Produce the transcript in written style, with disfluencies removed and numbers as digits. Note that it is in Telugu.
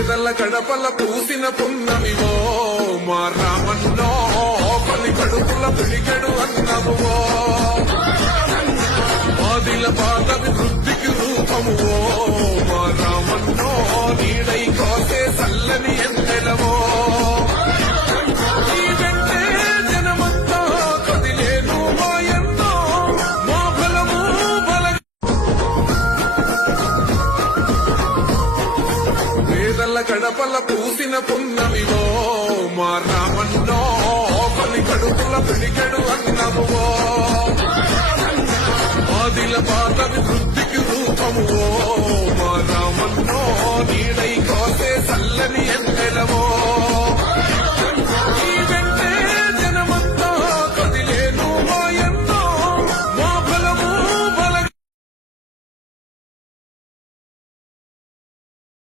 పేదల గడపల పూసిన పున్నమివో మా రామన్నో పని కడుపుల పిడికెడు అన్నమువో ఆదిల పాదవి వృద్ధికి రూపమువో మా రామన్నో నీడై కోసే చల్లని ఎన్నెలవో గడపల పూసిన పున్నమివో మా రామన్నో పని కడుపుల పిడికెడు అన్నమువో ఆదిల పాదవి వృద్ధికి రూపమువో